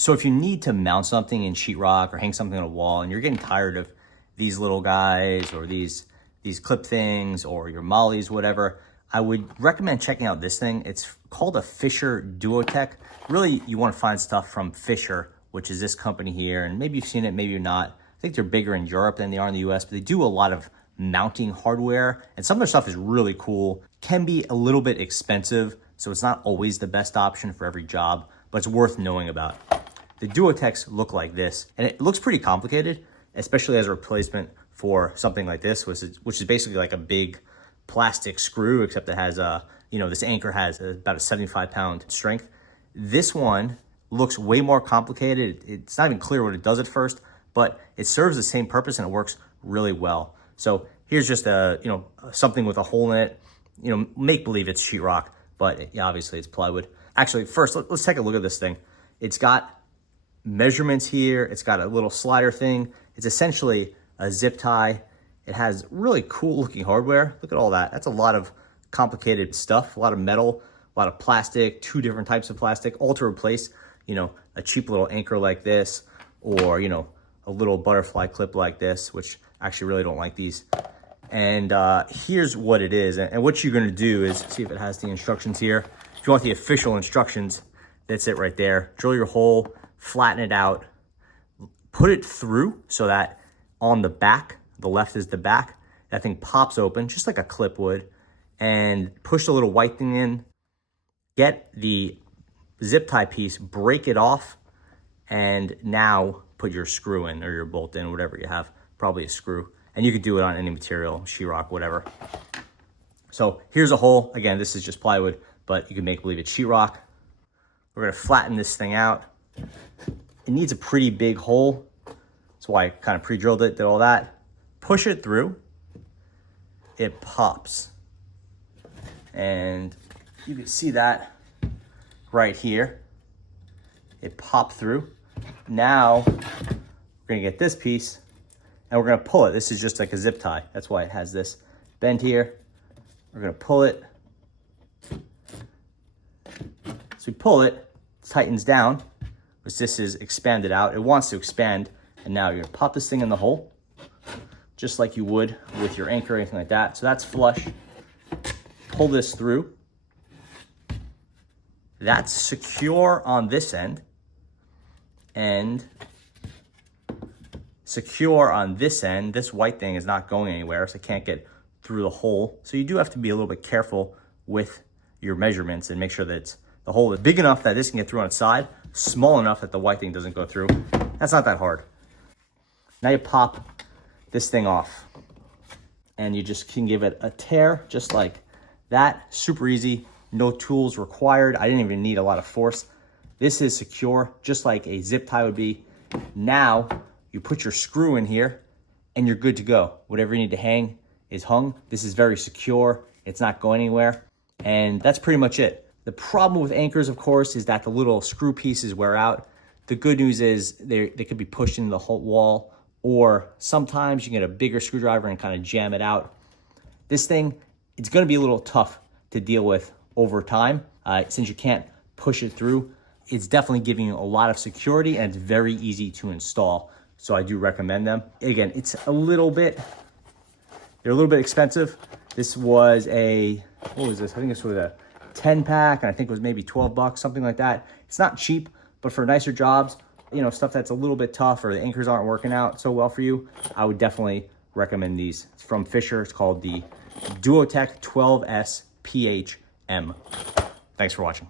So if you need to mount something in sheetrock or hang something on a wall and you're getting tired of these little guys or these clip things or your mollies, whatever, I would recommend checking out this thing. It's called a Fischer DuoTec. Really, you want to find stuff from Fischer, which is this company here, and maybe you've seen it, maybe you're not. I think they're bigger in Europe than they are in the US, but they do a lot of mounting hardware, and some of their stuff is really cool. Can be a little bit expensive, so it's not always the best option for every job, but it's worth knowing about. The DuoTecs look like this, and it looks pretty complicated, especially as a replacement for something like this, which is basically like a big plastic screw, except it has this anchor has about a 75-pound strength. This one looks way more complicated. It's not even clear what it does at first, but it serves the same purpose and it works really well. So here's just something with a hole in it. Make believe it's sheetrock, but obviously it's plywood. Actually, first let's take a look at this thing. It's got measurements here. It's got a little slider thing. It's essentially a zip tie. It has really cool looking hardware. Look at all that. That's a lot of complicated stuff, a lot of metal, a lot of plastic, 2 different types of plastic, all to replace, a cheap little anchor like this, or, a little butterfly clip like this, which I actually really don't like these. And here's what it is. And what you're gonna do is, see if it has the instructions here. If you want the official instructions, that's it right there. Drill your hole, flatten it out, put it through so that on the back, the left is the back, that thing pops open just like a clip would, and push the little white thing in, get the zip tie piece, break it off, and now put your screw in or your bolt in, whatever you have, probably a screw. And you could do it on any material, sheetrock, whatever. So here's a hole. Again, this is just plywood, but you can make believe it's sheetrock. We're gonna flatten this thing out. It needs a pretty big hole. That's why I kind of pre-drilled it, did all that. Push it through, it pops. And you can see that right here. It popped through. Now we're gonna get this piece and we're gonna pull it. This is just like a zip tie. That's why it has this bend here. We're gonna pull it. So we pull it, it tightens down, because this is expanded out. It wants to expand, and now you're gonna pop this thing in the hole, just like you would with your anchor or anything like that. So that's flush. Pull this through. That's secure on this end, and secure on this end. This white thing is not going anywhere, so it can't get through the hole. So you do have to be a little bit careful with your measurements and make sure that the hole is big enough that this can get through on its side, small enough that the white thing doesn't go through. That's not that hard. Now you pop this thing off, and you just can give it a tear just like that. Super easy, no tools required. I didn't even need a lot of force. This is secure, just like a zip tie would be. Now you put your screw in here and you're good to go. Whatever you need to hang is hung. This is very secure. It's not going anywhere. And that's pretty much it. The problem with anchors, of course, is that the little screw pieces wear out. The good news is they could be pushed into the whole wall, or sometimes you can get a bigger screwdriver and kind of jam it out. This thing, it's gonna be a little tough to deal with over time. Since you can't push it through, it's definitely giving you a lot of security, and it's very easy to install. So I do recommend them. Again, it's they're a little bit expensive. This was what was this? I think this was a 10 pack, and I think it was maybe 12 bucks, something like that. It's not cheap, but for nicer jobs, stuff that's a little bit tough or the anchors aren't working out so well for you, I would definitely recommend these. It's from Fischer. It's called the DuoTec 12S PHM. Thanks for watching.